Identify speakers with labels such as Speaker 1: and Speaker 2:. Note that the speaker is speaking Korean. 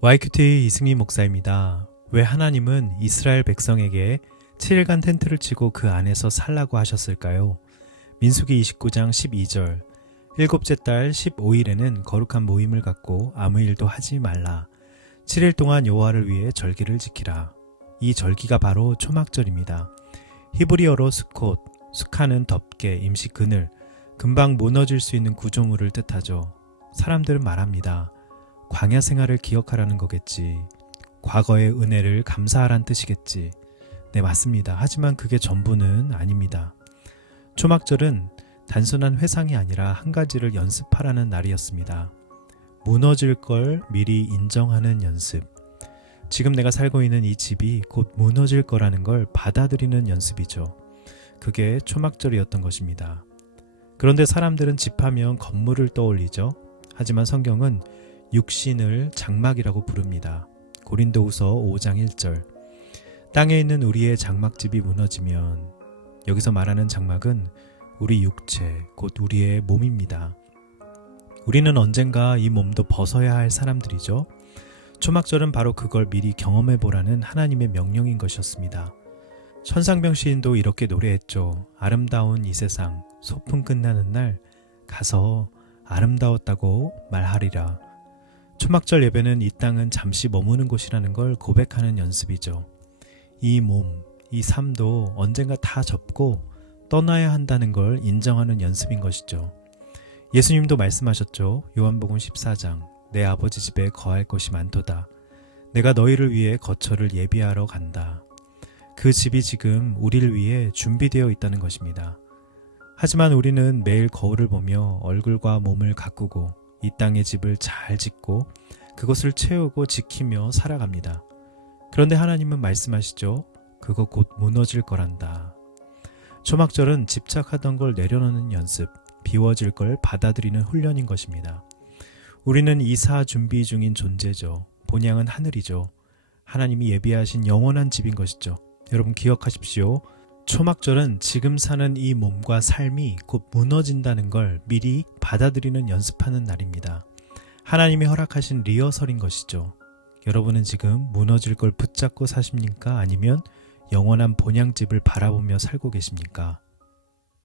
Speaker 1: YQT 이승희 목사입니다. 왜 하나님은 이스라엘 백성에게 7일간 텐트를 치고 그 안에서 살라고 하셨을까요? 민수기 29장 12절 일곱째 달 15일에는 거룩한 모임을 갖고 아무 일도 하지 말라. 7일 동안 여호와를 위해 절기를 지키라. 이 절기가 바로 초막절입니다. 히브리어로 스콧, 스카는 덮개, 임시 그늘, 금방 무너질 수 있는 구조물을 뜻하죠. 사람들은 말합니다. 광야 생활을 기억하라는 거겠지. 과거의 은혜를 감사하란 뜻이겠지. 네, 맞습니다. 하지만 그게 전부는 아닙니다. 초막절은 단순한 회상이 아니라 한 가지를 연습하라는 날이었습니다. 무너질 걸 미리 인정하는 연습. 지금 내가 살고 있는 이 집이 곧 무너질 거라는 걸 받아들이는 연습이죠. 그게 초막절이었던 것입니다. 그런데 사람들은 집하면 건물을 떠올리죠. 하지만 성경은 육신을 장막이라고 부릅니다. 고린도후서 5장 1절. 땅에 있는 우리의 장막집이 무너지면 여기서 말하는 장막은 우리 육체, 곧 우리의 몸입니다. 우리는 언젠가 이 몸도 벗어야 할 사람들이죠. 초막절은 바로 그걸 미리 경험해 보라는 하나님의 명령인 것이었습니다. 천상병 시인도 이렇게 노래했죠. 아름다운 이 세상, 소풍 끝나는 날 가서 아름다웠다고 말하리라. 초막절 예배는 이 땅은 잠시 머무는 곳이라는 걸 고백하는 연습이죠. 이 몸, 이 삶도 언젠가 다 접고 떠나야 한다는 걸 인정하는 연습인 것이죠. 예수님도 말씀하셨죠. 요한복음 14장. 내 아버지 집에 거할 것이 많도다. 내가 너희를 위해 거처를 예비하러 간다. 그 집이 지금 우리를 위해 준비되어 있다는 것입니다. 하지만 우리는 매일 거울을 보며 얼굴과 몸을 가꾸고 이 땅의 집을 잘 짓고 그것을 채우고 지키며 살아갑니다. 그런데 하나님은 말씀하시죠. 그거 곧 무너질 거란다. 초막절은 집착하던 걸 내려놓는 연습, 비워질 걸 받아들이는 훈련인 것입니다. 우리는 이사 준비 중인 존재죠. 본향은 하늘이죠. 하나님이 예비하신 영원한 집인 것이죠. 여러분 기억하십시오. 초막절은 지금 사는 이 몸과 삶이 곧 무너진다는 걸 미리 받아들이는 연습하는 날입니다. 하나님이 허락하신 리허설인 것이죠. 여러분은 지금 무너질 걸 붙잡고 사십니까? 아니면 영원한 본향집을 바라보며 살고 계십니까?